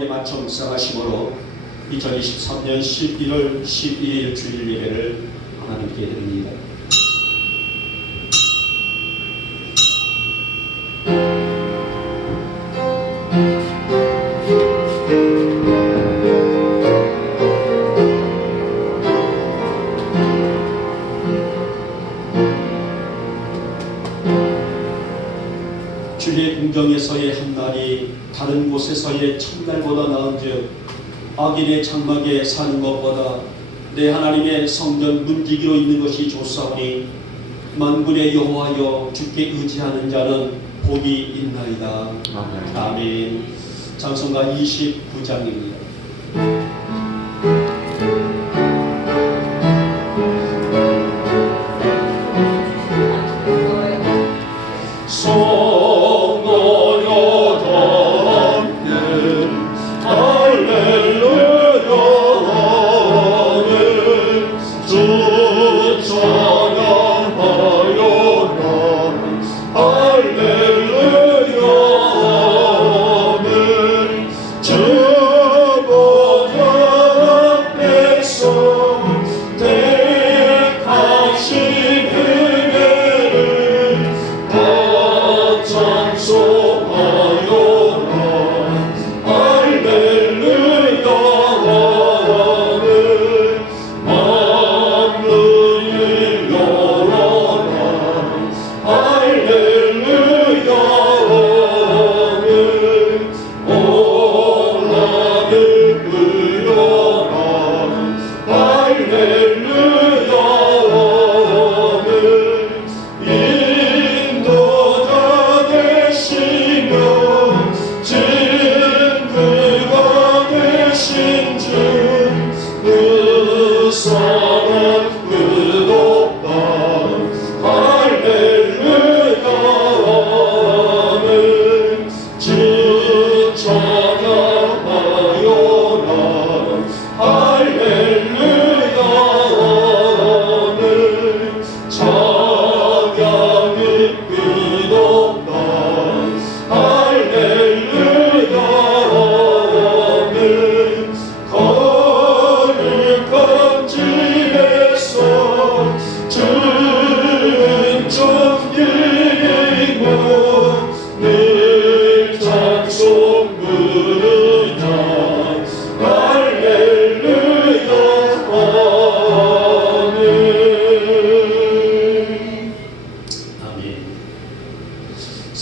에 맞춰 묵상하심으로 2023년 11월 12일 주일 예배를 하나님께 드립니다. 주의 궁정에서의 한날이 다른 곳에서의 첫날보다 나은즉 악인의 장막에 사는 것보다 내 하나님의 성전 문지기로 있는 것이 좋사오니 만군의 여호와여 주께 의지하는 자는 복이 있나이다. 아멘. 아멘. 찬송가 29장입니다.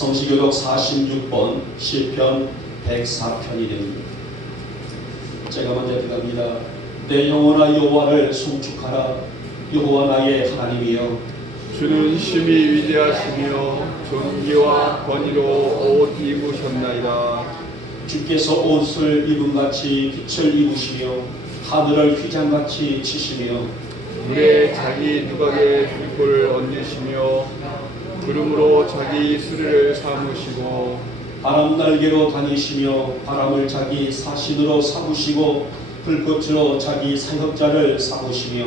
성시교독 46번 시편 104편이 됩니다. 제가 먼저 드립니다. 내 영혼아 여호와를 송축하라. 여호와 나의 하나님이여 주는 심히 위대하시며 존귀와 권위로 옷 입으셨나이다. 주께서 옷을 입음같이 빛을 입으시며 하늘을 휘장같이 치시며 물에 자기 누각에 불꽃을 얹으시며 구름으로 자기 수레를 삼으시고 바람 날개로 다니시며 바람을 자기 사신으로 삼으시고 불꽃으로 자기 사역자를 삼으시며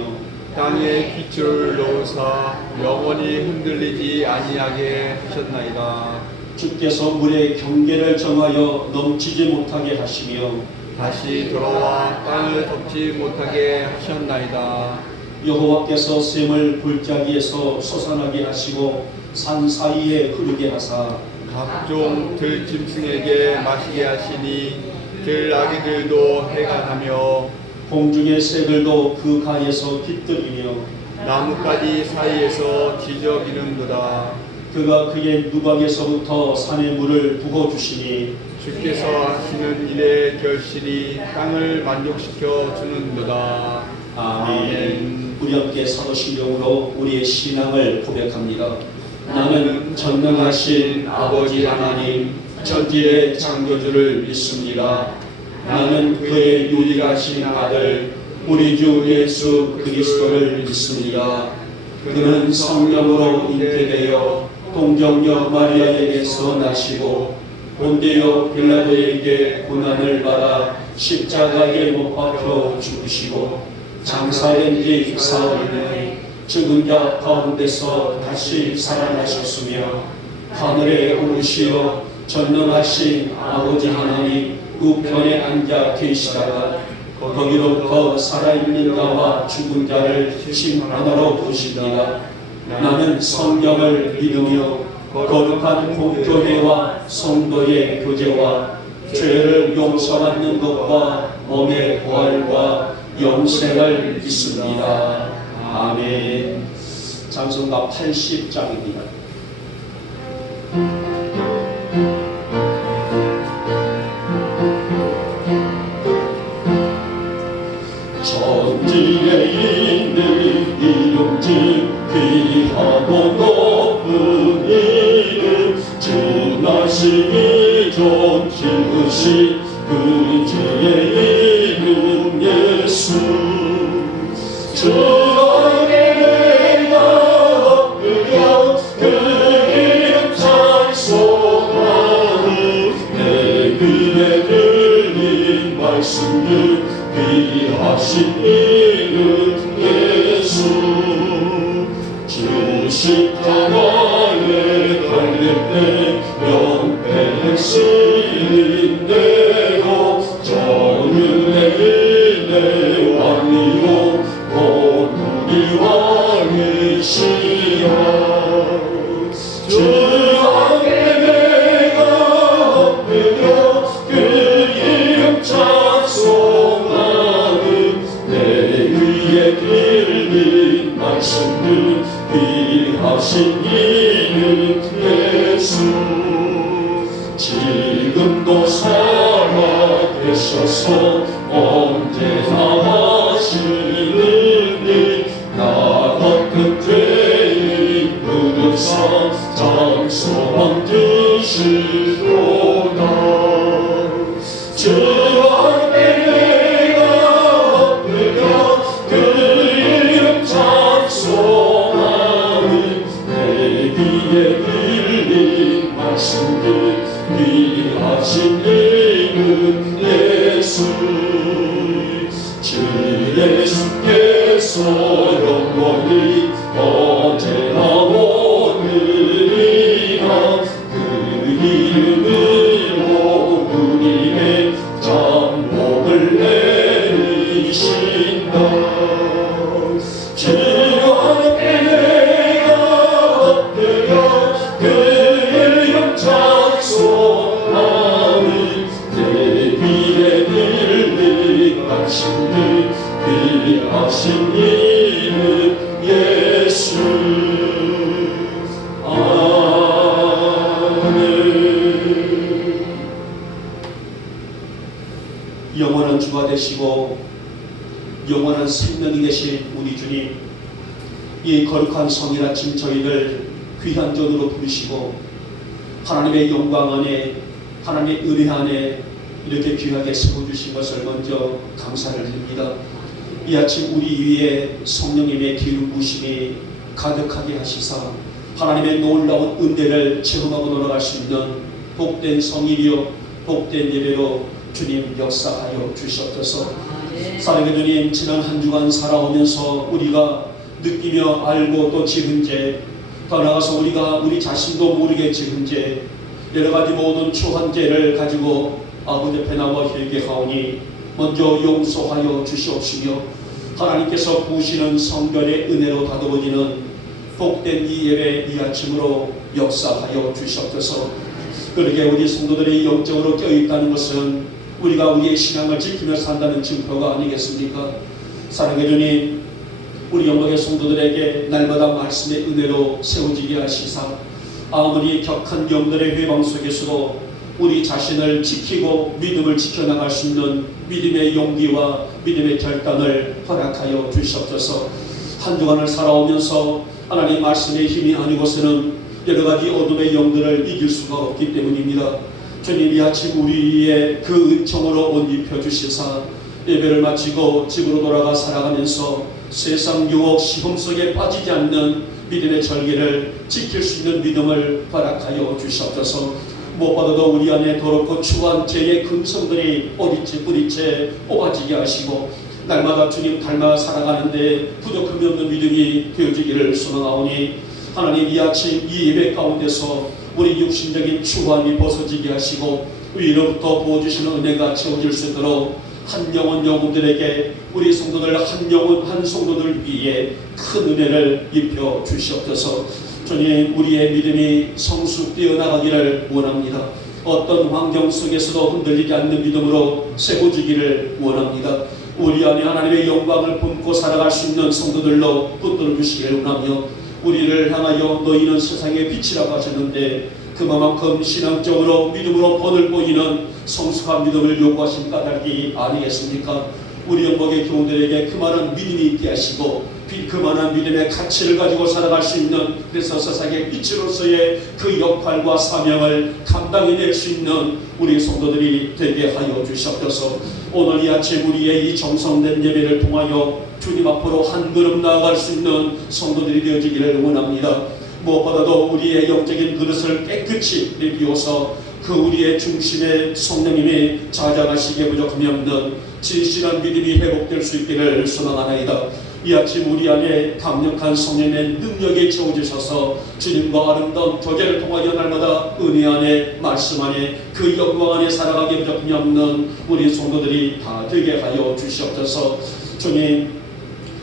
땅에 기초를 놓으사 영원히 흔들리지 아니하게 하셨나이다. 주께서 물의 경계를 정하여 넘치지 못하게 하시며 다시 돌아와 땅을 덮지 못하게 하셨나이다. 여호와께서 샘을 골짜기에서 솟아나게 하시고 산 사이에 흐르게 하사 각종 들짐승에게 마시게 하시니 들나귀들도 해가 나며 공중의 새들도 그 가에서 깃들이며 나뭇가지 사이에서 지저귀는도다. 그가 그의 누각에서부터 산의 물을 부어주시니 주께서 하시는 일의 결실이 땅을 만족시켜 주는도다. 아멘. 우리 함께 사도신경으로 우리의 신앙을 고백합니다. 나는 전능하신 아버지 하나님 천지의 창조주를 믿습니다. 나는 그의 유일하신 아들 우리 주 예수 그리스도를 믿습니다. 그는 성령으로 잉태되어 동정녀 마리아에게서 나시고 본디오 빌라도에게 고난을 받아 십자가에 못 박혀 죽으시고 장사된 지 사흘이내 죽은 자 가운데서 다시 살아나셨으며 하늘에 오르시어 전능하신 아버지 하나님 우편에 앉아 계시다가 거기로부터 살아있는 자와 죽은 자를 심판하러 오시리라. 나는 성령을 믿으며 거룩한 공교회와 성도의 교제와 죄를 용서받는 것과 몸의 부활과 영생을 믿습니다. 아멘. 찬송가 80장입니다. 천지에 있는 이름 중 귀하고 높은 이름 주 나심이 좀 지으신 그 주의 이름 예수 주 안에 내가 엎드려 그 이름 찬송하는 내 귀에 들린 말씀들 귀하신 이름 예수 주 십자가에 달릴 때 명패를 쓰인 대로 전율의 일내 왕이요 곧 우리 왕이시여 주 안에 내가 엎드려 그 이름 찬송하는 내 위에 들린 말씀들 귀하신 이름 예수 지금도 살아계셔서 언제나 하시는 일 나 같은 죄인 무릇사 장소만 드시도다 주 안에 내가 엎드려 그 이름 찬송하는 내 귀에 들린 말씀들 귀하신 이름 예수 주 예수께서 영원히 언제나 오늘이라 그 이름으로 우리의 잠복을 내리신다 주 안에 내가 엎드려 그 이름 찬송하는 내 귀에 들린 말씀들 귀하신 이름 예수 아멘. 영원한 주가 되시고 영원한 생명이 되신 우리 주님, 이 거룩한 성일 아침 저희를 귀한 전으로 부르시고 하나님의 영광 안에 하나님의 은혜 안에 이렇게 귀하게 세워주신 것을 먼저 감사를 드립니다. 이 아침 우리 위에 성령님의 기름 부으심이 가득하게 하시사 하나님의 놀라운 은혜를 체험하고 돌아갈 수 있는 복된 성일이요 복된 예배로 주님 역사하여 주시옵소서. 사랑의 주님, 지난 한 주간 살아오면서 우리가 느끼며 알고 또 지은 죄, 더 나아가서 우리가 우리 자신도 모르게 지은 죄, 여러 가지 모든 추한 죄를 가지고 아버지 앞에 나와 회개하오니 먼저 용서하여 주시옵시며 하나님께서 부으시는 성결의 은혜로 다듬어지는 복된 이 예배 이 아침으로 역사하여 주시옵소서. 그러게 우리 성도들이 영적으로 껴있다는 것은 우리가 우리의 신앙을 지키며 산다는 증표가 아니겠습니까? 사랑의 주님, 우리 영광의 성도들에게 날마다 말씀의 은혜로 세워지게 하시사 아무리 격한 영들의 회방 속에서도 우리 자신을 지키고 믿음을 지켜나갈 수 있는 믿음의 용기와 믿음의 결단을 허락하여 주시옵소서. 한 주간을 살아오면서 하나님 말씀의 힘이 아니고서는 여러 가지 어둠의 영들을 이길 수가 없기 때문입니다. 주님, 이 아침 우리의 그 은총으로 옷 입혀주시사 예배를 마치고 집으로 돌아가 살아가면서 세상 유혹 시험 속에 빠지지 않는 믿음의 절기를 지킬 수 있는 믿음을 허락하여 주시옵소서. 무엇보다도 우리 안에 더럽고 추한 죄의 근성들이 어디째 뿌리째 뽑아지게 하시고 날마다 주님 닮아 살아가는데 부족함이 없는 믿음이 되어지기를 소망하오니 하나님, 이 아침 이 예배 가운데서 우리 육신적인 추함이 벗어지게 하시고 위로부터 부어주시는 은혜가 채워질 수 있도록 한 영혼들에게 우리 성도들 한 성도들 위에 큰 은혜를 입혀 주시옵소서. 주님, 우리의 믿음이 성숙되어 나가기를 원합니다. 어떤 환경 속에서도 흔들리지 않는 믿음으로 세워지기를 원합니다. 우리 안에 하나님의 영광을 품고 살아갈 수 있는 성도들로 붙들어 주시기를 원하며, 우리를 향하여 너희는 세상의 빛이라고 하셨는데 그만큼 신앙적으로 믿음으로 본을 보이는 성숙한 믿음을 요구하신 까닭이 아니겠습니까? 우리 영복의 교우들에게 그만한 믿음이 있게 하시고 그만한 믿음의 가치를 가지고 살아갈 수 있는, 그래서 세상의 빛으로서의 그 역할과 사명을 감당해낼 수 있는 우리 성도들이 되게 하여 주시옵소서. 오늘 이 아침 우리의 이 정성된 예배를 통하여 주님 앞으로 한 걸음 나아갈 수 있는 성도들이 되어지기를 원합니다. 무엇보다도 우리의 영적인 그릇을 깨끗이 비워서 그 우리의 중심에 성령님이 찾아가시기에 부족함이 없는 진실한 믿음이 회복될 수 있기를 소망하나이다. 이 아침 우리 안에 강력한 성령의 능력이 채워주셔서 주님과 아름다운 교제를 통하여 날마다 은혜 안에 말씀 안에 그 영광 안에 살아가기에 부족함이 없는 우리 성도들이 다 되게 하여 주시옵소서. 주님,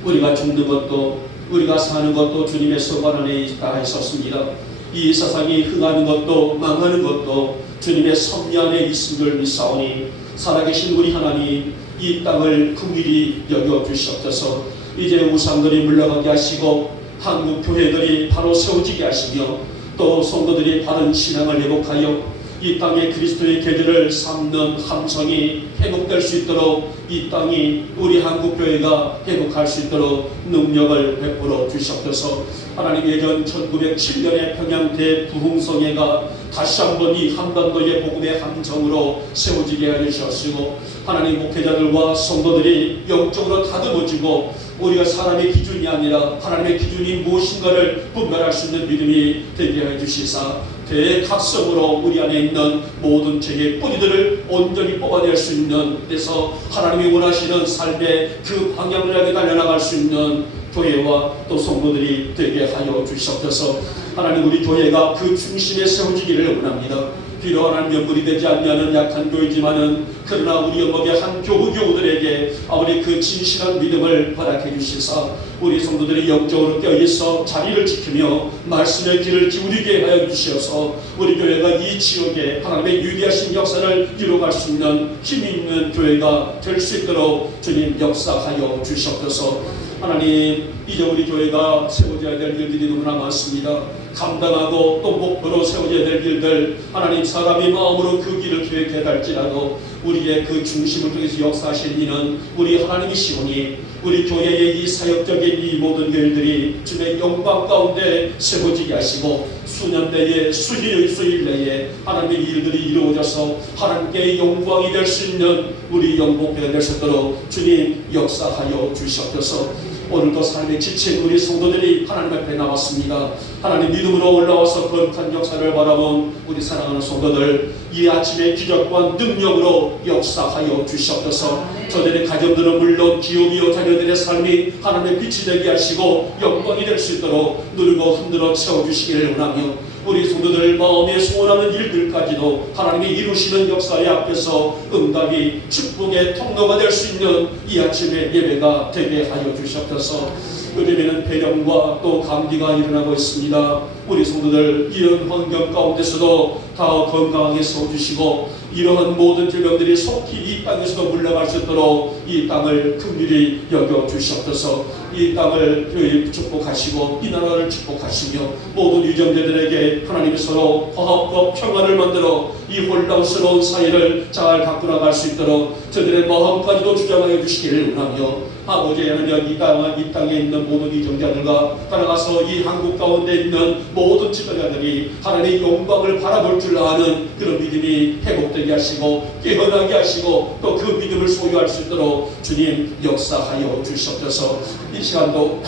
우리가 죽는 것도 우리가 사는 것도 주님의 소관 안에 있다 하셨습니다. 이 세상이 흥하는 것도 망하는 것도 주님의 섭리 안에 있음을 믿사오니 살아계신 우리 하나님, 이 땅을 긍휼히 여겨 주시옵소서. 이제 우상들이 물러가게 하시고 한국 교회들이 바로 세워지게 하시며 또 성도들이 바른 신앙을 회복하여 이 땅에 그리스도의 계절을 삼는 함성이 회복될 수 있도록, 이 땅이 우리 한국교회가 회복할 수 있도록 능력을 베풀어 주시옵소서. 하나님, 예전 1907년에 평양 대부흥성회가 다시 한번 이 한반도의 복음의 함성으로 세워지게 하여 주셨으고, 하나님 목회자들과 성도들이 영적으로 다듬어지고 우리가 사람의 기준이 아니라 하나님의 기준이 무엇인가를 분별할 수 있는 믿음이 되게 해 주시사 대각성으로 우리 안에 있는 모든 죄의 뿌리들을 온전히 뽑아낼 수 있는, 그래서 하나님이 원하시는 삶의 그 방향을 향해 달려나갈 수 있는 교회와 또 성도들이 되게 하여 주시옵소서. 하나님, 우리 교회가 그 중심에 세워지기를 원합니다. 비록 하나님 연불이 되지 않는 약한 교회지만은 그러나 우리 영목의 한 교우들에게 아버지 그 진실한 믿음을 허락해 주시사 우리 성도들이 영적으로 깨어있어 자리를 지키며 말씀의 귀를 기울이게 하여 주시어서 우리 교회가 이 지역에 하나님의 위대하신 역사를 이루어갈 수 있는 힘이 있는 교회가 될 수 있도록 주님 역사하여 주시옵소서. 하나님, 이제 우리 교회가 세워져야 될 일들이 너무나 많습니다. 감당하고 또 목표로 세워져야 될 일들, 하나님, 사람이 마음으로 그 길을 계획해 갈지라도 우리의 그 중심을 통해서 역사하실 이는 우리 하나님이시오니 우리 교회의 이 사역적인 이 모든 일들이 주의 영광 가운데 세워지게 하시고 수년 내에 수일 내에 하나님의 일들이 이루어져서 하나님께 영광이 될 수 있는 우리 영복회가 될 수 있도록 주님 역사하여 주시옵소서. 오늘도 삶에 지친 우리 성도들이 하나님 앞에 나왔습니다. 하나님 믿음으로 올라와서 거룩한 역사를 바라본 우리 사랑하는 성도들, 이 아침에 기적과 능력으로 역사하여 주시옵소서. 저들의 가정들은 물론 기업이요 자녀들의 삶이 하나님의 빛이 되게 하시고 영광이 될 수 있도록 누르고 흔들어 채워주시기를 원하며 우리 성도들 마음에 소원하는 일들까지도 하나님이 이루시는 역사의 앞에서 응답이 축복의 통로가 될 수 있는 이 아침의 예배가 되게 하여 주시옵소서. 요즘에는 폐렴과 또 감기가 일어나고 있습니다. 우리 성도들 이런 환경 가운데서도 다 건강하게 세워주시고 이러한 모든 질병들이 속히 이 땅에서도 물러갈 수 있도록 이 땅을 긍휼히 여겨 주시옵소서. 이 땅을 축복하시고 이 나라를 축복하시며 모든 유정자들에게 하나님이 서로 화합과 평화를 만들어 이 혼란스러운 사회를 잘 갖고 나갈 수 있도록 저들의 마음까지도 주장하여 주시기를 원하며 아버지 하나님, 이 땅에 있는 모든 이정자들과 따라가서 이 한국 가운데 있는 모든 지도자들이 하나님의 영광을 바라볼 줄 아는 그런 믿음이 회복되게 하시고 깨어나게 하시고 또 그 믿음을 소유할 수 있도록 주님 역사하여 주시옵소서. 이 시간도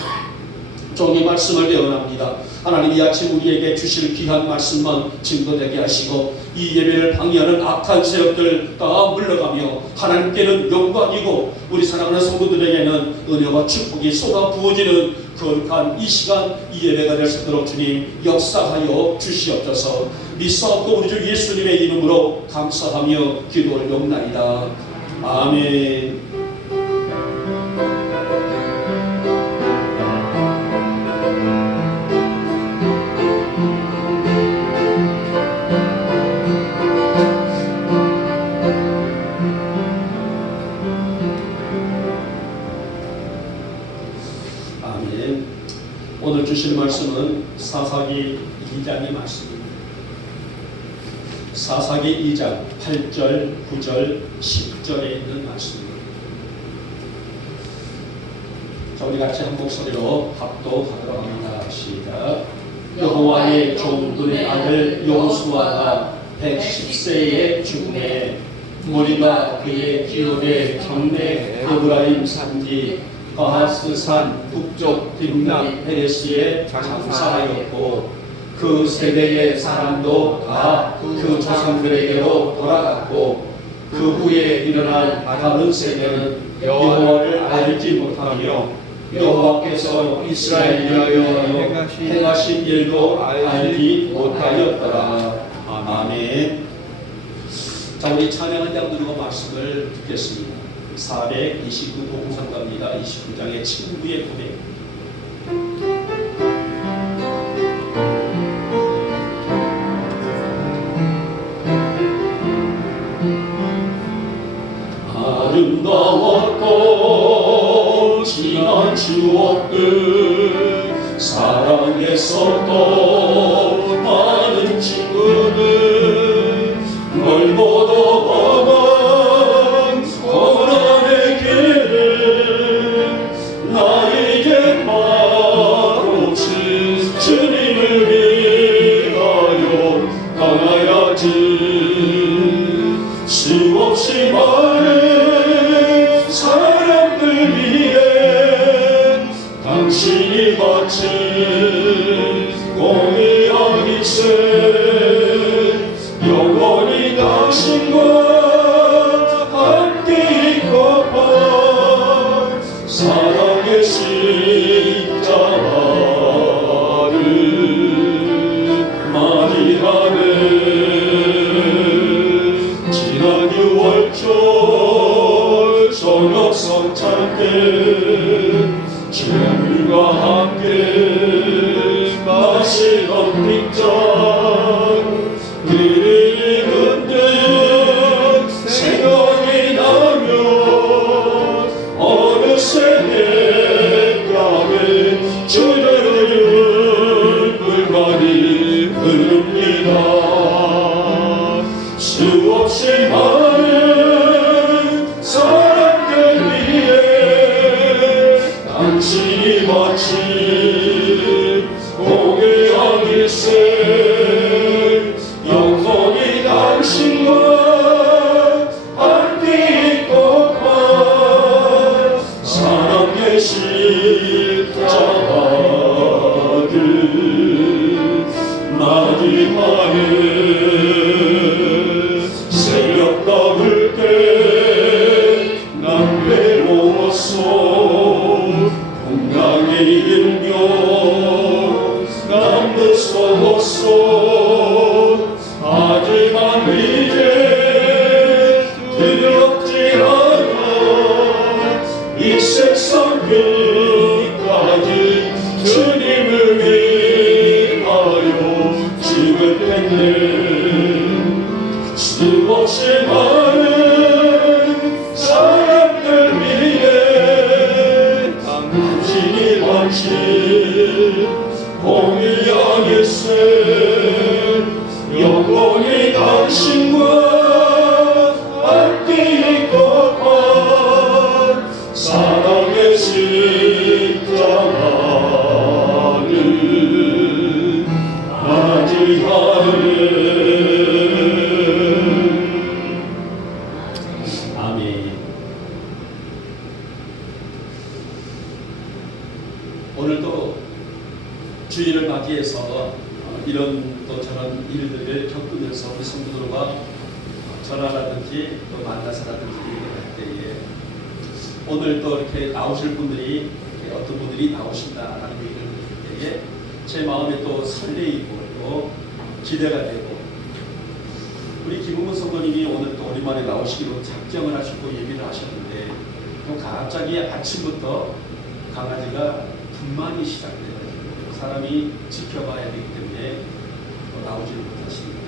종의 말씀을 예언합니다. 하나님 이 아침 우리에게 주실 귀한 말씀만 증거되게 하시고 이 예배를 방해하는 악한 세력들 다 물러가며 하나님께는 영광이고 우리 사랑하는 성도들에게는 은혜와 축복이 쏟아 부어지는 거룩한 이 시간 이 예배가 될 수 있도록 주님 역사하여 주시옵소서. 믿사옵고 우리 주 예수님의 이름으로 감사하며 기도를 용나이다. 아멘. 오늘 주실 말씀은 사사기 2장의 말씀입니다. 사사기 2장 8절, 9절, 10절에 있는 말씀입니다. 자, 우리 같이 한 목소리로 합독하도록 합니다. 시작. 여호와의 종 눈의 아들 여호수아가 110세에 죽음에 머리가 그의 기업의 경내 에브라임 산지 가하스산 북쪽 딥남 헤레스에 장사하였고 그 세대의 사람도 다 그 조상들에게로 돌아갔고 그 후에 일어난 다른 세대는 여호와를 알지 못하며 여호와께서 이스라엘 위하여 행하신 일도 알지 못하였더라. 아멘. 자, 우리 찬양한 장 누르고 말씀을 듣겠습니다. 429 복음성가입니다. 29장의 친구의 고백. 아름다웠고 지난 추억들 사랑했었던 많은 친구들 멀고도 험한 고난의 길을 나에게 마치 주님을 위하여 떠나야지. 수없이 많은 사람들 위해 당신이 바친 공의한 일생 영원히 당신과 함께 있고파 사랑의 십자가를 맞이하네. 지난 6월절 저녁 성찬 때 주님과 함께 마시던 빗잔 그리 문득 생각이 나며 어느새 내 뺨에 주르륵 물만이 흐릅니다. 수없이 많은 사람들 위해 당신이 바친 공의한 일생 영원히 당신과 함께 있고파 사랑의 십자가를 맞이하네. 새벽 더울 때 난 외로웠어. 건강에 일며 난 무서웠어. 하지만 이제 두렵지 않아. 이 세상 끝까지 주님을 위하여 죽을 텐데. 수없이 많은 사람들 위해 당신이 바친 공의한 일생 영원히 당신과 함께 있고파 사랑의 십자가를 맞이하네. 오늘도 주일을 맞이해서 이런 또 저런 일들을 겪으면서 우리 성도들과 전화라든지 또 만나서라든지 할 때에 오늘 또 이렇게 나오실 분들이 어떤 분들이 나오신다라는 얘기를 들을 때에 제 마음에 또 설레이고 또 기대가 되고 우리 김은근 성도님이 오늘 또 오랜만에 나오시기로 작정을 하시고 얘기를 하셨는데 또 갑자기 아침부터 강아지가 분만이 시작돼가지고 사람이 지켜봐야 되기 때문에 또 나오지를 못하십니다.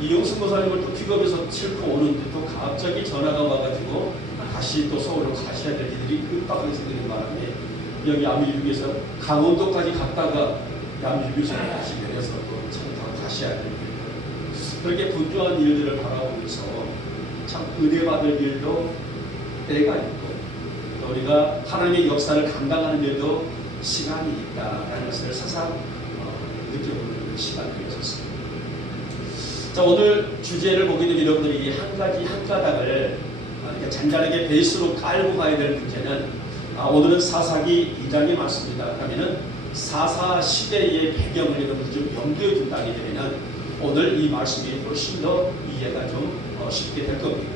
이용승 목사님을 또 픽업해서 싣고 오는데 또 갑자기 전화가 와가지고 다시 또 서울로 가셔야 될 일들이 급박하게 생기는 바람에 여기 남유교에서 강원도까지 갔다가 남유교에서 다시 내려서 또 참 가셔야 될 일. 그렇게 분주한 일들을 바라보면서 참 은혜받을 일도 때가 있고 또 우리가 하나님의 역사를 감당하는 일도 시간이 있다라는 것을 새삼 느껴보는 시간이었습니다. 자, 오늘 주제를 보게 되면 여러분들이 한 가지 한 가닥을 잔잔하게 베이스로 깔고 가야 될 문제는 오늘은 사사기 2장의 말씀입니다. 그러면은 사사 시대의 배경을 여러분들 좀 염두에 둔다게 되면 오늘 이 말씀이 훨씬 더 이해가 좀 쉽게 될 겁니다.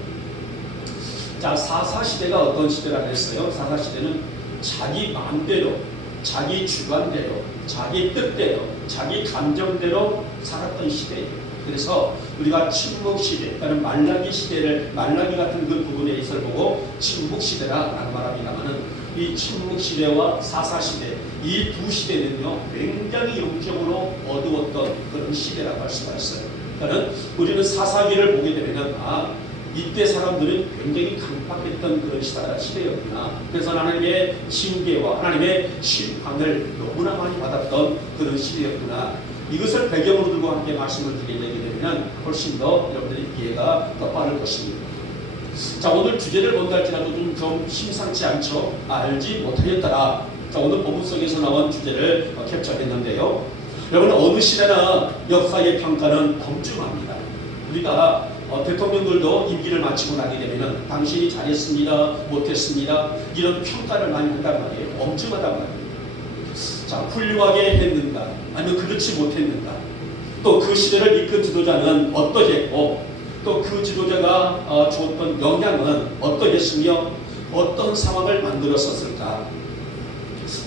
자, 사사 시대가 어떤 시대라고 했어요? 사사 시대는 자기 마음대로, 자기 주관대로, 자기 뜻대로, 자기 감정대로 살았던 시대예요. 그래서 우리가 침묵시대, 또는 말라기 시대를, 말라기 같은 그 부분에 있어 보고 침묵시대라는 말합니다만은 이 침묵시대와 사사시대, 이 두 시대는요, 굉장히 영적으로 어두웠던 그런 시대라고 할 수가 있어요. 그러니까 우리는 사사기를 보게 되면, 이때 사람들은 굉장히 강박했던 그런 시대였구나. 그래서 하나님의 징계와 하나님의 심판을 너무나 많이 받았던 그런 시대였구나. 이것을 배경으로 들고 함께 말씀을 드리게 되면 훨씬 더 여러분들의 이해가 더 빠를 것입니다. 자, 오늘 주제를 본다 할지라도 좀 심상치 않죠. 알지 못하였더라. 자, 오늘 본문 속에서 나온 주제를 캡처했는데요. 여러분, 어느 시대나 역사의 평가는 엄중합니다. 우리가 대통령들도 임기를 마치고 나게 되면 당신이 잘했습니다, 못했습니다, 이런 평가를 많이 한단 말이에요. 엄중하단 말이에요. 자, 훌륭하게 했는가, 아니면 그렇지 못했는가, 또 그 시대를 이끈 지도자는 어떠했고, 또 그 지도자가 주었던 영향은 어떠했으며 어떤 상황을 만들었었을까.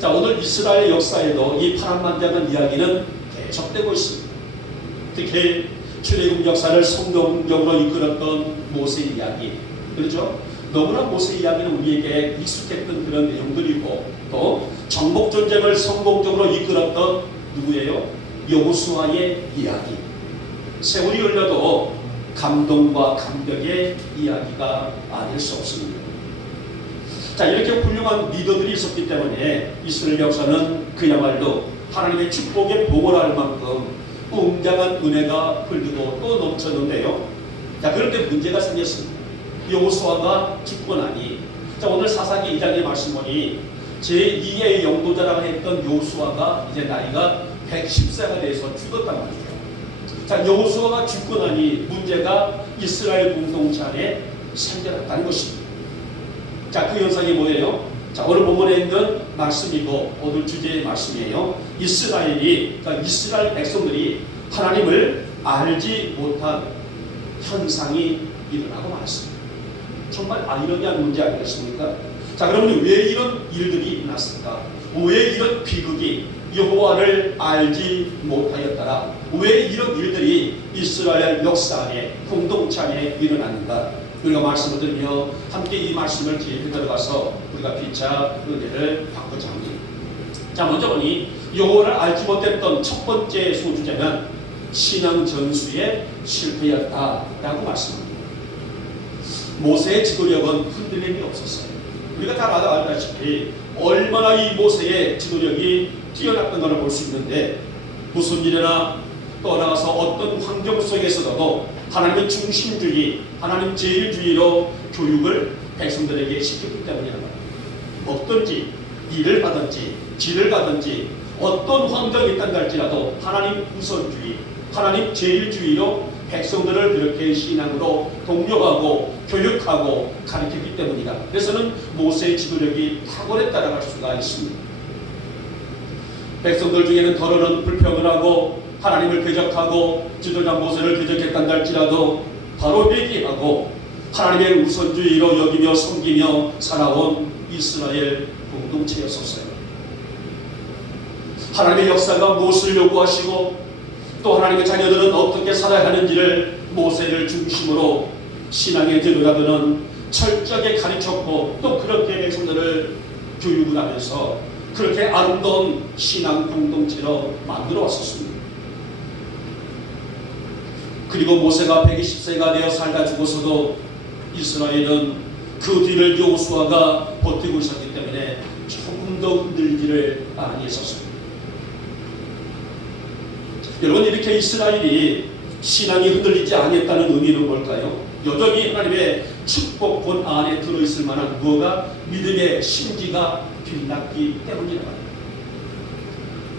자, 오늘 이스라엘 역사에도 이 파란만장한 이야기는 계속되고 있습니다. 특히 출애굽 역사를 성공적으로 이끌었던 모세 이야기, 그렇죠? 너무나 모세 이야기는 우리에게 익숙했던 그런 내용들이고, 또 정복 전쟁을 성공적으로 이끌었던 누구예요? 여호수아의 이야기. 세월이 흘러도 감동과 감격의 이야기가 아닐 수 없습니다. 자, 이렇게 훌륭한 리더들이 있었기 때문에 이스라엘 역사는 그야말로 하나님의 축복의 보고를 할 만큼 웅장한 은혜가 흘리고 또 넘쳤는데요. 자, 그럴 때 문제가 생겼습니다. 여호수아가 죽고 나니, 자, 오늘 사사기 2장의 말씀 보니 제2의 영도자라고 했던 여호수아가 이제 나이가 110세가 돼서 죽었단 말이에요. 자, 여호수아가 죽고 나니 문제가 이스라엘 공동체 안에 생겨났다는 것입니다. 자, 그 현상이 뭐예요? 자, 오늘 본문에 있는 말씀이고 오늘 주제의 말씀이에요. 그러니까 이스라엘 백성들이 하나님을 알지 못한 현상이 일어나고 말았습니다. 정말 아이러니한 문제 아니겠습니까? 자, 그러면 왜 이런 일들이 일어났을까? 왜 이런 비극이 여호와를 알지 못하였더라? 왜 이런 일들이 이스라엘 역사 안에, 공동체 안에 일어났는가? 우리가 말씀을 들으며 함께 이 말씀을 깊이 들어가서 우리가 피차 은혜를 받고자 합니다. 자, 먼저 보니 여호와를 알지 못했던 첫 번째 소주제는 신앙 전수의 실패였다라고 말씀합니다. 모세의 지도력은 흔들림이 없었어요. 우리가 다 알다시피 얼마나 이 모세의 지도력이 뛰어났던 것을 볼 수 있는데, 무슨 일이나 떠나서 어떤 환경 속에서도 하나님의 중심주의, 하나님 제일주의로 교육을 백성들에게 시켰기 때문이란 말입니다. 먹든지 일을 하든지 길을 가든지 어떤 환경이 있단다 할지라도 하나님 우선주의, 하나님 제일주의로 백성들을 그렇게 신앙으로 독려하고 교육하고 가르쳤기 때문이다. 그래서는 모세의 지도력이 탁월했다라고 할 수가 있습니다. 백성들 중에는 더러는 불평을 하고 하나님을 대적하고 지도자 모세를 대적했단다 할지라도 바로 회개하고 하나님의 우선주의로 여기며 섬기며 살아온 이스라엘 공동체였었어요. 하나님의 역사가 무엇을 요구하시고 또 하나님의 자녀들은 어떻게 살아야 하는지를 모세를 중심으로 신앙의 지도자들은 철저하게 가르쳤고 또 그렇게 백성들을 교육을 하면서 그렇게 아름다운 신앙 공동체로 만들어 왔었습니다. 그리고 모세가 120세가 되어 살다 죽어서도 이스라엘은 그 뒤를 여호수아가 버티고 있었기 때문에 조금 더 흔들리지를 아니했었습니다. 여러분, 이렇게 이스라엘이 신앙이 흔들리지 않았다는 의미는 뭘까요? 여전히 하나님의 축복권 안에 들어있을 만한 무엇가 믿음의 심기가 빛났기 때문이라고 합니다.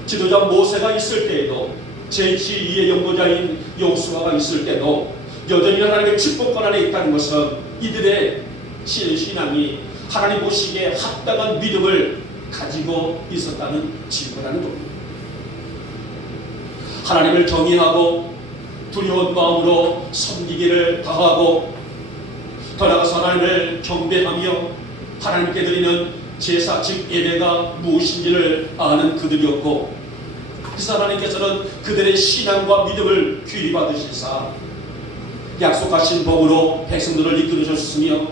지도자 모세가 있을 때에도 제2의 연보자인 여호수아가 있을 때도 여전히 하나님의 축복권 안에 있다는 것은 이들의 신앙이 하나님 보시기에 합당한 믿음을 가지고 있었다는 증거라는 겁니다. 하나님을 경외하고 두려운 마음으로 섬기기를 다하고 더 나아가서 하나님을 경배하며 하나님께 드리는 제사 즉 예배가 무엇인지를 아는 그들이었고, 그래서 하나님께서는 그들의 신앙과 믿음을 귀히 받으시사 약속하신 복으로 백성들을 이끌으셨으며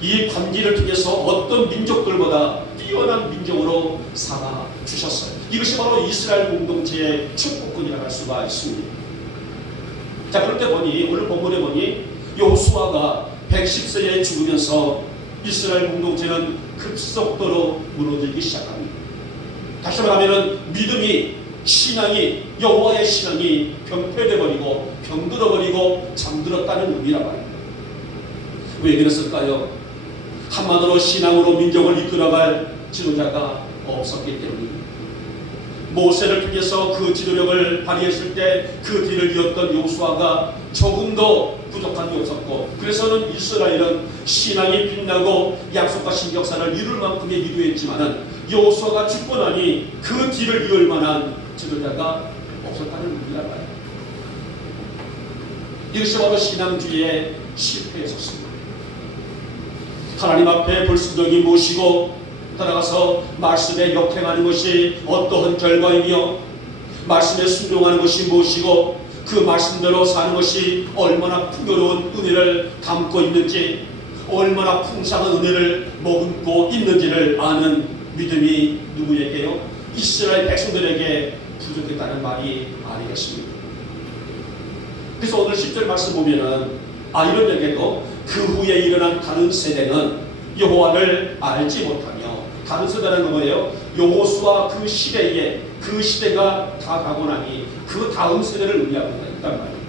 이 관계를 통해서 어떤 민족들보다 뛰어난 민족으로 삼아 주셨어요. 이것이 바로 이스라엘 공동체의 축복권이라고 할 수가 있습니다. 자, 그럴 때 보니 오늘 본문에 보니 여호수아가 110세에 죽으면서 이스라엘 공동체는 급속도로 무너지기 시작합니다. 다시 말하면 믿음이 신앙이 여호와의 신앙이 병폐되어 버리고 병들어 버리고 잠들었다는 의미란 말입니다. 왜 그랬을까요? 한마디로 신앙으로 민족을 이끌어갈 지도자가 없었기 때문입니다. 모세를 통해서 그 지도력을 발휘했을 때 그 뒤를 이었던 여호수아가 조금 더 부족한 게 없었고, 그래서는 이스라엘은 신앙이 빛나고 약속하신 역사를 이룰 만큼의 기도했지만은 여호수아가 죽고 나니 그 뒤를 이을 만한 지도자가 없었다는 의미란 말이에요. 이것이 바로 신앙주의의 실패였었습니다. 하나님 앞에 불순종이 무엇이고 따라가서 말씀에 역행하는 것이 어떠한 결과이며 말씀에 순종하는 것이 무엇이고 그 말씀대로 사는 것이 얼마나 풍요로운 은혜를 담고 있는지, 얼마나 풍성한 은혜를 머금고 있는지를 아는 믿음이 누구에게요? 이스라엘 백성들에게 부족했다는 말이 아니겠습니까? 그래서 오늘 10절 말씀 보면은 이런 얘기도 그 후에 일어난 다른 세대는 여호와를 알지 못하며, 다른 세대는 뭐예요? 여호수아 그 시대에 그 시대가 다 가고 나니 그 다음 세대를 의미하고 있단 말이에요.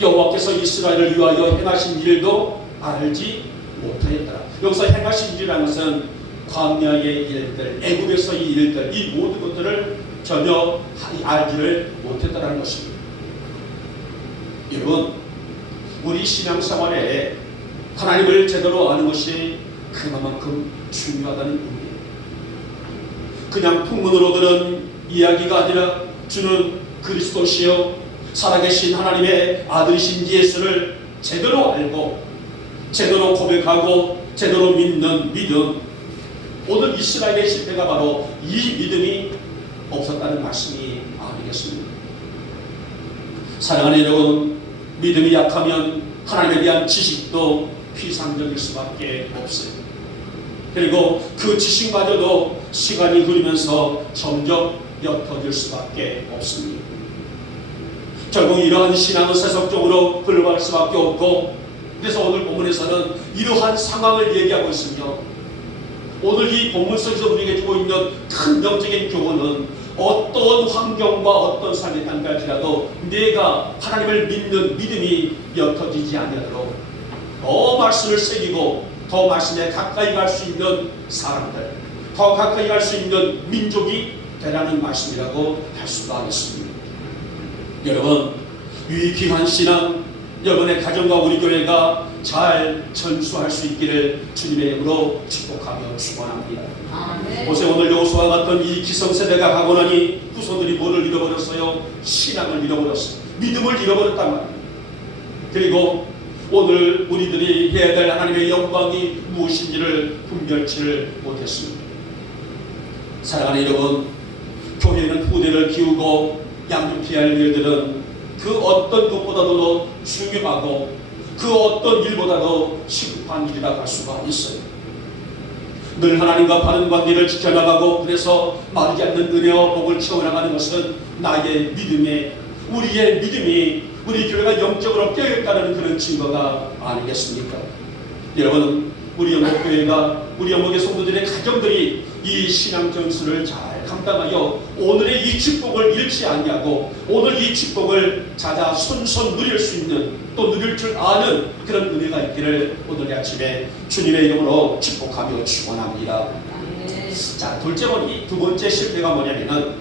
여호와께서 이스라엘을 위하여 행하신 일도 알지 못하였더라. 여기서 행하신 일이라는 것은 광야의 일들, 애굽에서의 일들, 이 모든 것들을 전혀 알지를 못했다는 것입니다. 여러분, 우리 신앙생활에 하나님을 제대로 아는 것이 그만큼 중요하다는 의미예요. 그냥 풍문으로 들은 이야기가 아니라 주는 그리스도시요 살아계신 하나님의 아들이신 예수를 제대로 알고 제대로 고백하고 제대로 믿는 믿음, 오늘 이스라엘의 실패가 바로 이 믿음이 없었다는 말씀이 아니겠습니까? 사랑하는 여러분, 믿음이 약하면 하나님에 대한 지식도 피상적일 수밖에 없어요. 그리고 그 지식마저도 시간이 흐르면서 점점 옅어질 수밖에 없습니다. 결국 이러한 신앙은 세속적으로 흘러갈 수밖에 없고, 그래서 오늘 본문에서는 이러한 상황을 얘기하고 있으며, 오늘 이 본문 속에서 우리에게 주고 있는 큰 영적인 교훈은 어떤 환경과 어떤 삶에 단갈지라도 내가 하나님을 믿는 믿음이 옅어지지 않도록 더 말씀을 새기고 더 말씀에 가까이 갈 수 있는 사람들, 더 가까이 갈 수 있는 민족이 되라는 말씀이라고 할 수가 있습니다. 여러분, 이 귀한 신앙, 여러분의 가정과 우리 교회가 잘 전수할 수 있기를 주님의 이름으로 축복하며 축원합니다. 보세요, 오늘 여호수아와 같은 이 기성세대가 가고 나니 후손들이 뭐를 잃어버렸어요? 신앙을 잃어버렸어요. 믿음을 잃어버렸단 말이에요. 그리고 오늘 우리들이 해야 될 하나님의 영광이 무엇인지를 분별치를 못했습니다. 사랑하는 여러분, 교회는 후대를 키우고 양육해야 할 일들은 그 어떤 것보다도 중요하고 그 어떤 일보다도 시급한 일이라 할 수가 있어요. 늘 하나님과 바른 관계를 지켜나가고 그래서 마르지 않는 은혜와 복을 채워나가는 것은 나의 믿음에 우리의 믿음이 우리 교회가 영적으로 깨어있다는 그런 증거가 아니겠습니까? 여러분, 우리 영목교회가 우리 영목의 성도들의 가정들이 이 신앙 전수를 잘 감당하여 오늘의 이 축복을 잃지 아니하고 오늘 이 축복을 찾아 손손 누릴 수 있는 또 누릴 줄 아는 그런 은혜가 있기를 오늘 아침에 주님의 이름으로 축복하며 축원합니다. 자, 두 번째 실패가 뭐냐면은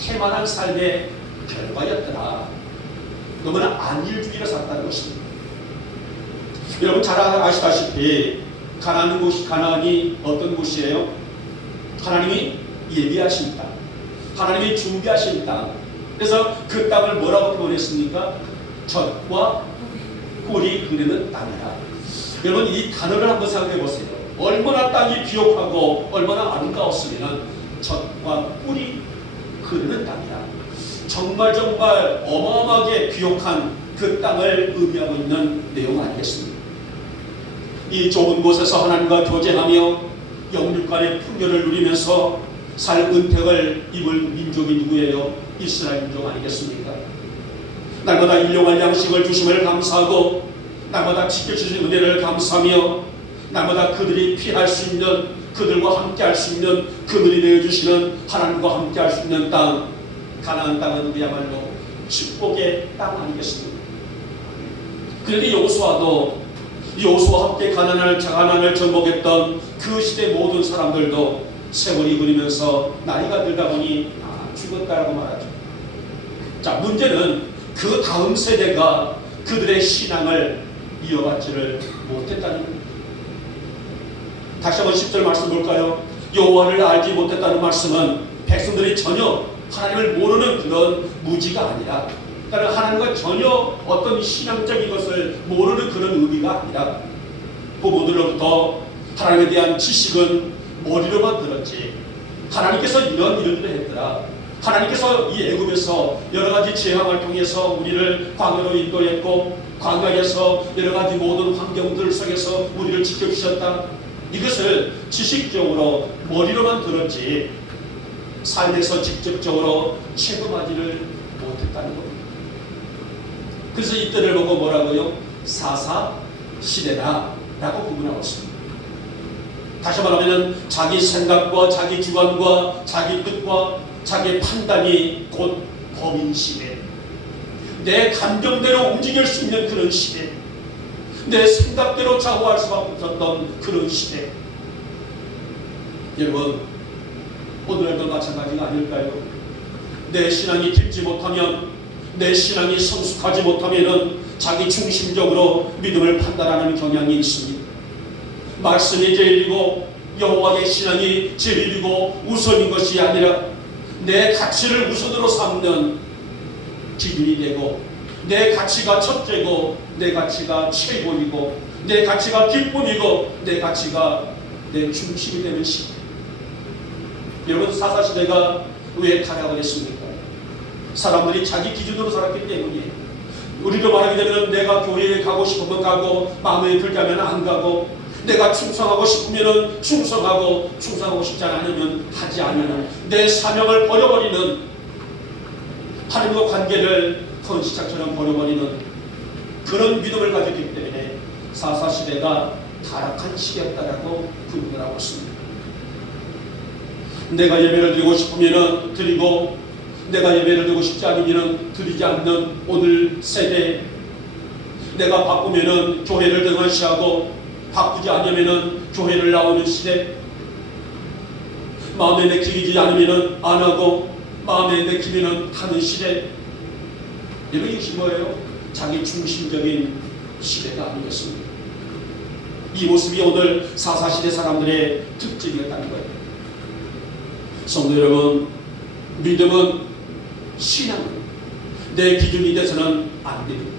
태만한 삶의 결과였더라. 너무나 안일주의를 살았다는 것입니다. 여러분 잘 아시다시피 가나안이 어떤 곳이에요? 하나님이 예비하신 땅, 하나님이 준비하신 땅. 그래서 그 땅을 뭐라고 표현했습니까? 젖과 꿀이 흐르는 땅이라. 여러분 이 단어를 한번 생각해 보세요. 얼마나 땅이 비옥하고 얼마나 아름다웠으면 젖과 꿀이 흐르는 땅이라. 정말 어마어마하게 비옥한 그 땅을 의미하고 있는 내용 아니겠습니까? 이 좋은 곳에서 하나님과 교제하며 영육간의 풍요를 누리면서 살 은택을 입을 민족이 누구예요? 이스라엘 민족 아니겠습니까? 날마다 일용할 양식을 주심을 감사하고 날마다 지켜주신 은혜를 감사하며 날마다 그들이 피할 수 있는 그들과 함께 할 수 있는 그들이 내어주시는 하나님과 함께 할 수 있는 땅, 가나안 땅은 그야말로 축복의 땅 아니겠습니까? 그런데 여호수아와 함께 가나안을 정복했던 그 시대 모든 사람들도 세월이 흐르면서 나이가 들다 보니 죽었다라고 말하죠. 자, 문제는 그 다음 세대가 그들의 신앙을 이어받지를 못했다는 겁니다. 다시 한번 10절 말씀 볼까요? 여호와를 알지 못했다는 말씀은 백성들이 전혀 하나님을 모르는 그런 무지가 아니라, 그러니까 하나님과 전혀 어떤 신앙적인 것을 모르는 그런 의미가 아니라 부모들로부터 하나님에 대한 지식은 머리로만 들었지 하나님께서 이런 일들을 했더라, 하나님께서 이 애굽에서 여러 가지 재앙을 통해서 우리를 광야로 인도했고 광야에서 여러 가지 모든 환경들 속에서 우리를 지켜주셨다, 이것을 지식적으로 머리로만 들었지 삶에서 직접적으로 체험하지를 못했다는 겁니다. 그래서 이때를 보고 뭐라고요? 사사시대다 라고 구분하고 있습니다. 다시 말하면 자기 생각과 자기 주관과 자기 뜻과 자기 판단이 곧 범인 시대, 내 감정대로 움직일 수 있는 그런 시대, 내 생각대로 좌우할 수밖에 없었던 그런 시대. 여러분 오늘도 마찬가지가 아닐까요? 내 신앙이 깊지 못하면, 내 신앙이 성숙하지 못하면 자기 중심적으로 믿음을 판단하는 경향이 있습니다. 말씀이 제일이고 여호와의 신앙이 제일이고 우선인 것이 아니라 내 가치를 우선으로 삼는 기준이 되고, 내 가치가 첫째고 내 가치가 최고이고 내 가치가 기쁨이고 내 가치가 내 중심이 되는 시대. 여러분 사사시대가 왜 타락했습니까? 사람들이 자기 기준으로 살았기 때문이에요. 우리도 말하게 되면 내가 교회에 가고 싶으면 가고 마음에 들지 않으면 안 가고, 내가 충성하고 싶으면 충성하고 충성하고 싶지 않으면 하지 않으면 내 사명을 버려버리는, 하나님과 관계를 헌시짝처럼 버려버리는 그런 믿음을 가졌기 때문에 사사시대가 타락한 시기였다라고 분석을 하고 있습니다. 내가 예배를 드리고 싶으면 드리고, 내가 예배를 드리고 싶지 않으면 드리지 않는 오늘 세대, 내가 바쁘면 교회를 등한시하고 바쁘지 않으면 교회를 나오는 시대, 마음에 내키지 않으면 안 하고 마음에 내키면 하는 시대. 이런 것이 뭐예요? 자기 중심적인 시대가 아니겠습니까? 이 모습이 오늘 사사시대 사람들의 특징이었다는 거예요. 성도 여러분, 믿음은 신앙은 내 기준이 돼서는 안 됩니다.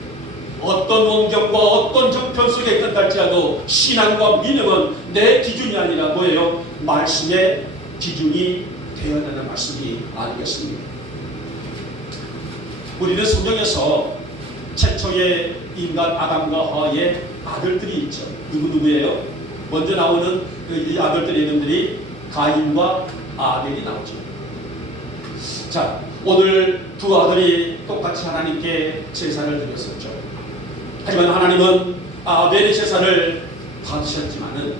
어떤 원경과 어떤 형편 속에 끝날지라도 신앙과 믿음은 내 기준이 아니라 뭐예요? 말씀의 기준이 되어야 되는 말씀이 아니겠습니까? 우리는 성경에서 최초의 인간 아담과 하와의 아들들이 있죠. 누구예요? 먼저 나오는 이 아들들의 이름들이 가인과 아벨이 나오죠. 자, 오늘 두 아들이 똑같이 하나님께 제사를 드렸었죠. 하지만 하나님은 아벨의 제사를 받으셨지만은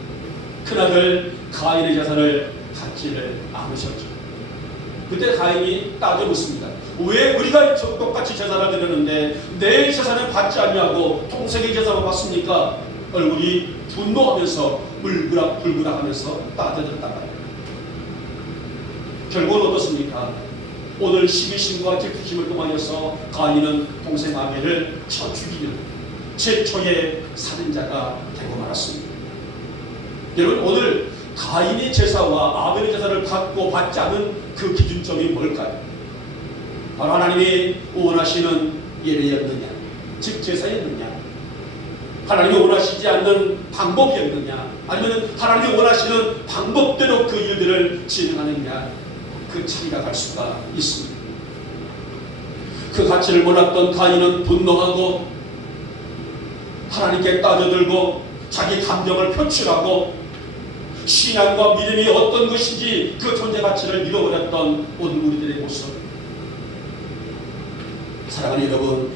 큰아들 가인의 제사를 받지를 않으셨죠. 그때 가인이 따져 묻습니다. 왜 우리가 똑같이 제사를 드렸는데 내 제사는 받지 않냐고 동생의 제사만 받습니까? 얼굴이 분노하면서 불그락하면서 따져졌다가 결국은 어떻습니까? 오늘 시기심과 질투심을 통하여서 가인은 동생 아벨을 쳐 죽이는 최초의 살인자가 되고 말았습니다. 여러분, 오늘 가인의 제사와 아벨의 제사를 받고 받지 않은 그 기준점이 뭘까요? 바로 하나님이 원하시는 예배였느냐, 즉 제사였느냐, 하나님이 원하시지 않는 방법이었느냐, 아니면 하나님이 원하시는 방법대로 그 일들을 진행하느냐, 그 차이가 갈 수가 있습니다. 그 가치를 몰랐던 가인은 분노하고 하나님께 따져들고 자기 감정을 표출하고 신앙과 믿음이 어떤 것인지 그 존재 가치를 잃어버렸던 오늘 우리들의 모습. 사랑하는 여러분,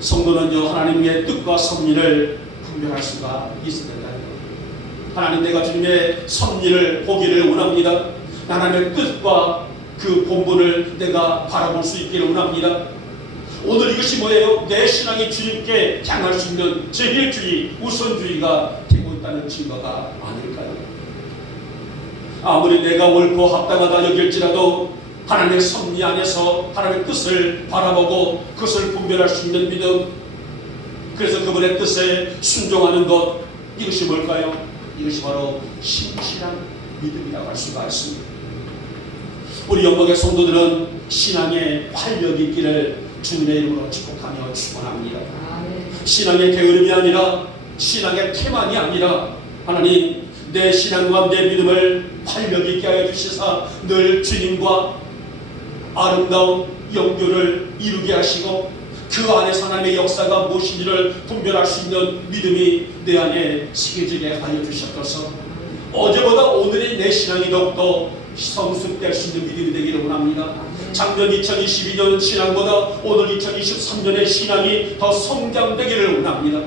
성도는요 하나님의 뜻과 섭리를 분별할 수가 있어야 된다는 것. 하나님, 내가 주님의 섭리를 보기를 원합니다. 하나님의 뜻과 그 본분을 내가 바라볼 수 있기를 원합니다. 오늘 이것이 뭐예요? 내 신앙이 주님께 향할 수 있는 제1주의, 우선주의가 되고 있다는 증거가 아닐까요? 아무리 내가 옳고 합당하다 여길지라도 하나님의 섭리 안에서 하나님의 뜻을 바라보고 그것을 분별할 수 있는 믿음, 그래서 그분의 뜻에 순종하는 것, 이것이 뭘까요? 이것이 바로 신실한 믿음이라고 할 수가 있습니다. 우리 영광의 성도들은 신앙에 활력이 있기를 주님의 이름으로 축복하며 축원합니다. 신앙의 게으름이 아니라, 신앙의 태만이 아니라, 하나님 내 신앙과 내 믿음을 활력 있게 하여 주시사 늘 주님과 아름다운 영교를 이루게 하시고 그 안에서 하나님의 역사가 무엇인지를 분별할 수 있는 믿음이 내 안에 새겨지게 하여 주셨소서. 어제보다 오늘의 내 신앙이 더욱더 성숙될 수 있는 믿음이 되기를 원합니다. 작년 2022년 신앙보다 오늘 2023년의 신앙이 더 성장되기를 원합니다.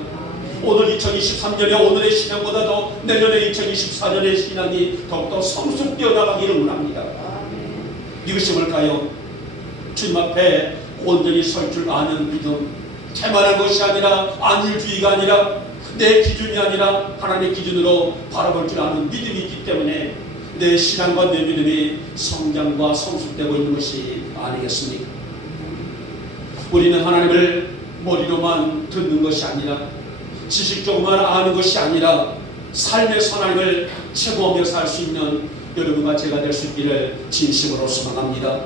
오늘 2023년의 오늘의 신앙보다 더 내년의 2024년의 신앙이 더욱더 성숙되어 나가기를 원합니다. 이것이 뭘까요? 주님 앞에 온전히 설 줄 아는 믿음, 태만한 것이 아니라 안일주의가 아니라 내 기준이 아니라 하나님의 기준으로 바라볼 줄 아는 믿음이 있기 때문에 내 신앙과 내 믿음이 성장과 성숙되고 있는 것이 아니겠습니까? 우리는 하나님을 머리로만 듣는 것이 아니라, 지식적으로만 아는 것이 아니라 삶에서 하나님을 체험하며 살 수 있는 여러분과 제가 될 수 있기를 진심으로 소망합니다.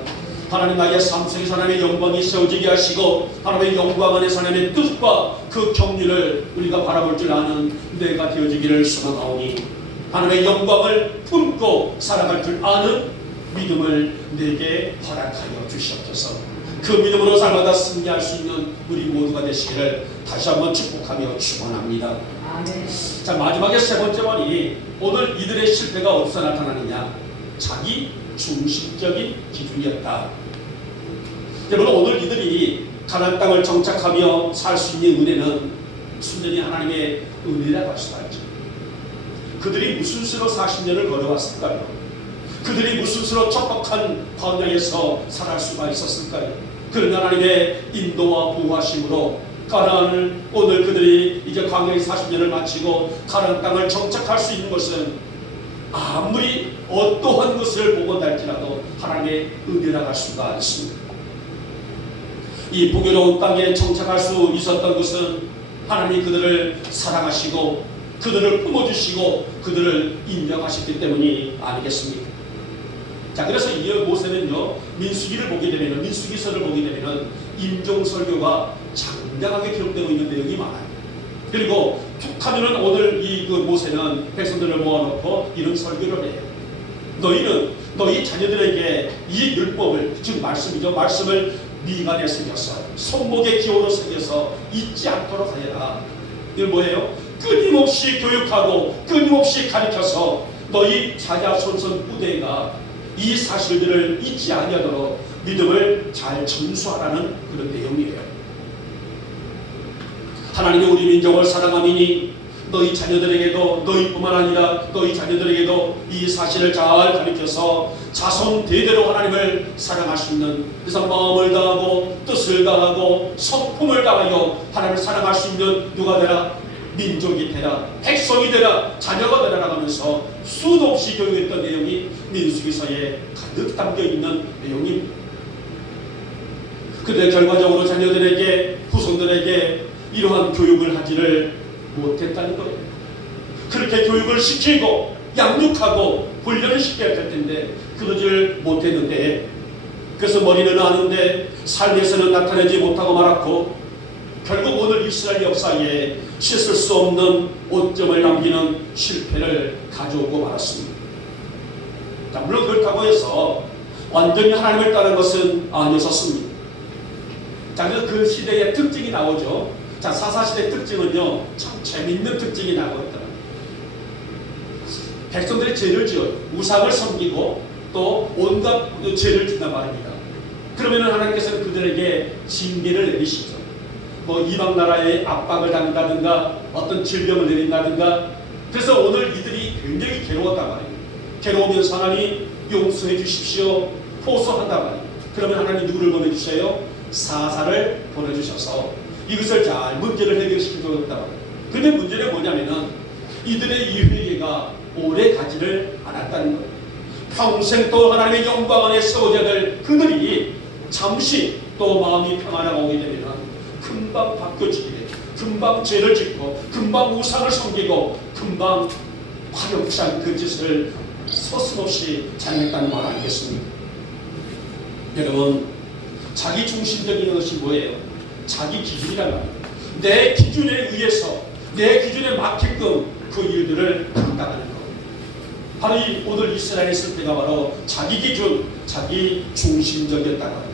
하나님, 나의 삶 속에서 하나님의 영광이 세워지게 하시고 하나님의 영광 안에서 하나님의 뜻과 그 경륜을 우리가 바라볼 줄 아는 내가 되어지기를 소망하오니 하나님의 영광을 품고 살아갈 줄 아는 믿음을 내게 허락하여 주시옵소서. 그 믿음으로 살마다 승리할 수 있는 우리 모두가 되시기를 다시 한번 축복하며 축원합니다. 자, 마지막에 세 번째 번이 오늘 이들의 실패가 어디서 나타나느냐? 자기 중심적인 기준이었다. 여러분, 오늘 이들이 가나안 땅을 정착하며 살 수 있는 은혜는 순전히 하나님의 은혜라고 할 수가 있죠. 그들이 무슨 수로 40년을 걸어왔을까요? 그들이 무슨 수로 척박한 광야에서 살아갈 수가 있었을까요? 그런 하나님의 인도와 보호하심으로 가나안을, 오늘 그들이 이제 광야의 40년을 마치고 가나안 땅을 정착할 수 있는 것은 아무리 어떠한 것을 보고 달지라도 하나님의 은혜라고 할 수가 있습니다. 이 풍요로운 땅에 정착할 수 있었던 것은 하나님이 그들을 사랑하시고 그들을 품어주시고 그들을 인정하셨기 때문이 아니겠습니까? 자, 그래서 이 모세는요, 민수기를 보게 되면, 민수기서를 보게 되면 임종설교가 장장하게 기록되고 있는 내용이 많아요. 그리고 툭하면은 오늘 이 모세는 백성들을 모아놓고 이런 설교를 해요. 너희는 너희 자녀들에게 이 율법을, 즉 말씀이죠, 말씀을 미간에 새겨서 손목에 기호로 새겨서 잊지 않도록 하여라. 이건 뭐예요? 끊임없이 교육하고 끊임없이 가르쳐서 너희 자녀 손손 후대가 이 사실들을 잊지 아니하도록 믿음을 잘 전수하라는 그런 내용이에요. 하나님이 우리 민족을 사랑하미니 너희 자녀들에게도, 너희뿐만 아니라 너희 자녀들에게도 이 사실을 잘 가르쳐서 자손 대대로 하나님을 사랑할 수 있는, 그래서 마음을 다하고 뜻을 다하고 성품을 다하여 하나님을 사랑할 수 있는 누가 되라? 민족이 되라, 백성이 되라, 자녀가 되라 하면서 수도 없이 교육했던 내용이 민수기서에 가득 담겨있는 내용입니다. 그런데 결과적으로 자녀들에게, 후손들에게 이러한 교육을 하지를 못했다는 거예요. 그렇게 교육을 시키고 양육하고 훈련을 시켜야 될 텐데 그러질 못했는데, 그래서 머리는 아는데 삶에서는 나타내지 못하고 말았고, 결국 오늘 이스라엘 역사에 씻을 수 없는 오점을 남기는 실패를 가져오고 말았습니다. 자, 물론 그렇다고 해서 완전히 하나님을 따르는 것은 아니었습니다. 자, 그래서 그 시대의 특징이 나오죠. 자, 사사시대의 특징은요, 참 재밌는 특징이 나오고 있더라고요. 백성들이 죄를 지어요. 우상을 섬기고 또 온갖 죄를 짓단 말입니다. 그러면 하나님께서는 그들에게 징계를 내리시죠. 뭐 이방 나라에 압박을 당한다든가 어떤 질병을 내린다든가. 그래서 오늘 이들이 굉장히 괴로웠단 말이에요. 괴로우면서 하나님 용서해 주십시오, 호소한단 말이에요. 그러면 하나님 누구를 보내주셔요? 사사를 보내주셔서 이것을 잘 문제를 해결시키고 있단 말이에요. 그런데 문제는 뭐냐면은 이들의 이 회개가 오래 가지를 않았다는 거예요. 평생 또 하나님의 영광 안에 세워져야 될 그들이 잠시 또 마음이 평안하고 오게 되면 금방 바뀌어지게 돼요. 금방 죄를 짓고 금방 우상을 섬기고 금방 화려치 않은 그 짓을 서슴없이 자행했다는 말 아니겠습니까? 여러분, 자기 중심적인 것이 뭐예요? 자기 기준이란 말이에요. 내 기준에 의해서, 내 기준에 맞게끔 그 일들을 감당하는 것. 바로 이 오늘 이스라엘에 있을 때가 바로 자기 기준, 자기 중심적이었다는 거예요.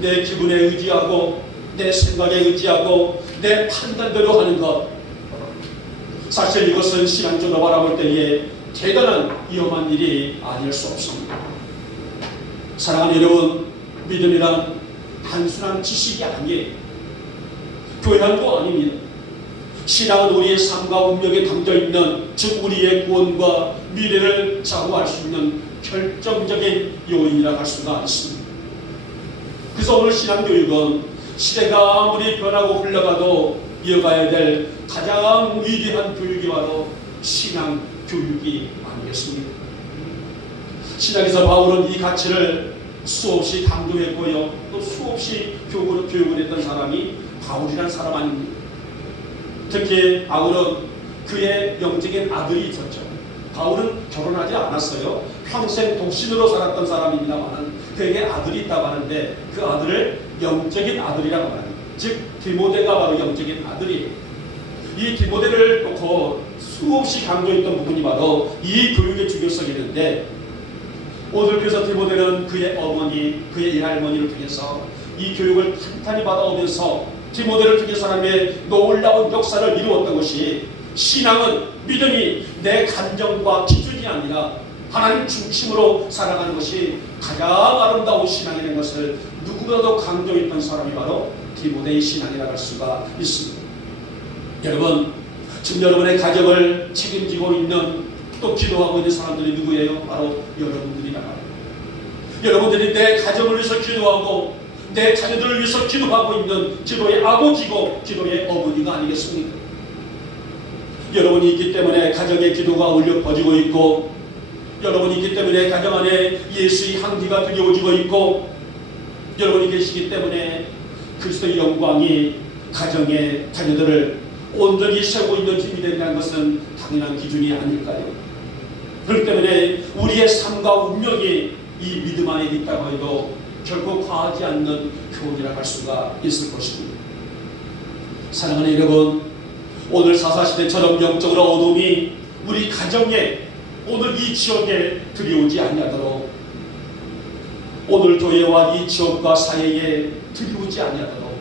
내 기분에 의지하고 내 생각에 의지하고 내 판단대로 하는 것. 사실 이것은 신앙적으로 바라볼 때에 대단한 위험한 일이 아닐 수 없습니다. 사랑하는 여러분, 믿음이란 단순한 지식이 아니에요. 교양도 아닙니다. 신앙은 우리의 삶과 운명에 담겨있는, 즉 우리의 구원과 미래를 좌우할 수 있는 결정적인 요인이라 할 수가 있습니다. 그래서 오늘 신앙교육은 시대가 아무리 변하고 흘러가도 이어가야 될 가장 위대한 교육이 바로 신앙교육이 아니겠습니까? 신학에서 바울은 이 가치를 수없이 강조했고요, 또 수없이 교육을 했던 사람이 바울이라는 사람 아닙니까? 특히 바울은 그의 영적인 아들이 있었죠. 바울은 결혼하지 않았어요. 평생 독신으로 살았던 사람입니다만 그에게 아들이 있다고 하는데 그 아들을 영적인 아들이라고 합니다. 즉 디모데가 바로 영적인 아들이에요. 이 디모데를 놓고 수없이 강조했던 부분이 바로 이 교육의 중요성이 있는데, 오늘 그래서 디모데는 그의 어머니, 그의 할머니를 통해서 이 교육을 탄탄히 받아오면서 디모데를 통해서 하나님의 놀라운 역사를 이루었던 것이, 신앙은 믿음이 내 감정과 기준이 아니라 하나님 중심으로 살아가는 것이 가장 아름다운 신앙이라는 것을 누구보다도 강조했던 사람이 바로 디모데의 신앙이라고 할 수가 있습니다. 여러분, 지금 여러분의 가정을 책임지고 있는, 또 기도하고 있는 사람들이 누구예요? 바로 여러분들이란 말이에요. 여러분들이 내 가정을 위해서 기도하고 내 자녀들을 위해서 기도하고 있는 기도의 아버지고 기도의 어머니가 아니겠습니까? 여러분이 있기 때문에 가정의 기도가 울려 퍼지고 있고, 여러분이 있기 때문에 가정 안에 예수의 향기가 드리워지고 있고, 여러분이 계시기 때문에 그리스도의 영광이 가정의 자녀들을 온전히 세우고 있는 힘이 된다는 것은 당연한 기준이 아닐까요? 그렇기 때문에 우리의 삶과 운명이 이 믿음 안에 있다고 해도 결코 과하지 않는 교훈이라고 할 수가 있을 것입니다. 사랑하는 여러분, 오늘 사사시대처럼 영적으로 어둠이 우리 가정에, 오늘 이 지역에 들이오지 아니하도록, 오늘 교회와 이 지역과 사회에 들이오지 아니하도록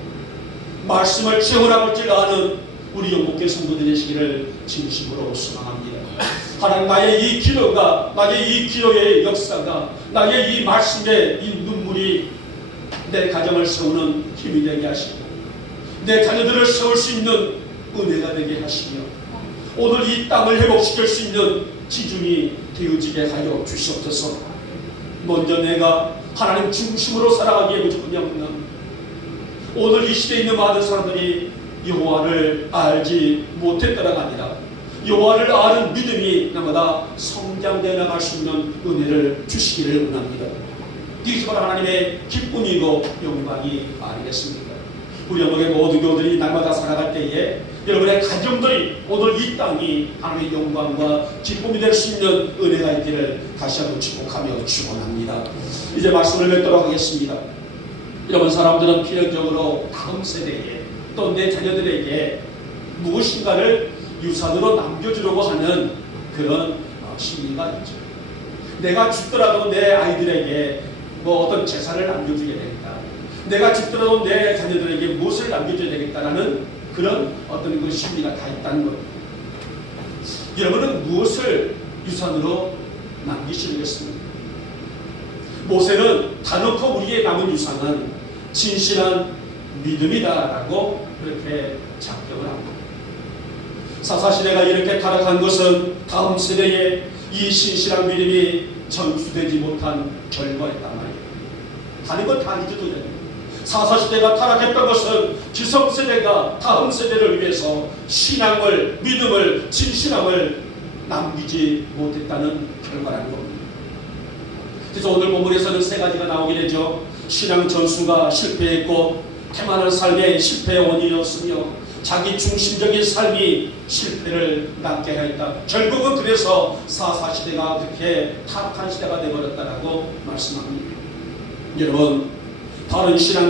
말씀을 체험하고 아는 우리 영목계 성도들 되시기를 진심으로 소망합니다. 하나님, 나의 이 기도가, 나의 이 기도의 역사가, 나의 이 말씀의 이 눈물이 내 가정을 세우는 힘이 되게 하시고 내 자녀들을 세울 수 있는 은혜가 되게 하시며 오늘 이 땅을 회복시킬 수 있는 기준이 되어지게 하여 주시옵소서. 먼저 내가 하나님 중심으로 살아가기에 부족하면 오늘 이 시대에 있는 많은 사람들이 여호와를 알지 못했다가 아니라 여호와를 아는 믿음이 나마다 성장되어 나갈 수 있는 은혜를 주시기를 원합니다. 이것이 바로 하나님의 기쁨이고 영광이 아니겠습니까? 우리 영국의 모든 교우들이 날마다 살아갈 때에 여러분의 가정들이 오늘 이 땅이 하나님의 영광과 기쁨이 될 수 있는 은혜가 있기를 다시 한번 축복하며 축원합니다. 이제 말씀을 맺도록 하겠습니다. 여러분, 사람들은 필연적으로 다음 세대에 또 내 자녀들에게 무엇인가를 유산으로 남겨주려고 하는 그런 심리가 있죠. 내가 죽더라도 내 아이들에게 뭐 어떤 재산을 남겨주게 되겠다, 내가 죽더라도 내 자녀들에게 무엇을 남겨줘야 되겠다라는 그런 어떤 그 심리가 다 있다는 겁니다. 여러분은 무엇을 유산으로 남기시겠습니까? 모세는 단언코 우리의 남은 유산은 진실한 믿음이다라고 그렇게 작정을 합니다. 사사시대가 이렇게 타락한 것은 다음 세대에 이 신실한 믿음이 전수되지 못한 결과였단 말이에요. 다른 건 다 잊어도 됩니다. 사사시대가 타락했던 것은 지성세대가 다음 세대를 위해서 신앙을, 믿음을, 진실함을 남기지 못했다는 결과라는 겁니다. 그래서 오늘 본문에서는 세 가지가 나오게 되죠. 신앙 전수가 실패했고 태만한 삶의 실패의 원인이었으며 자기 중심적인 삶이 실패를 낳게 하였다. 결국은 그래서 사사시대가 그렇게 타락한 시대가 되어버렸다라고 말씀합니다. 여러분, 바른 신앙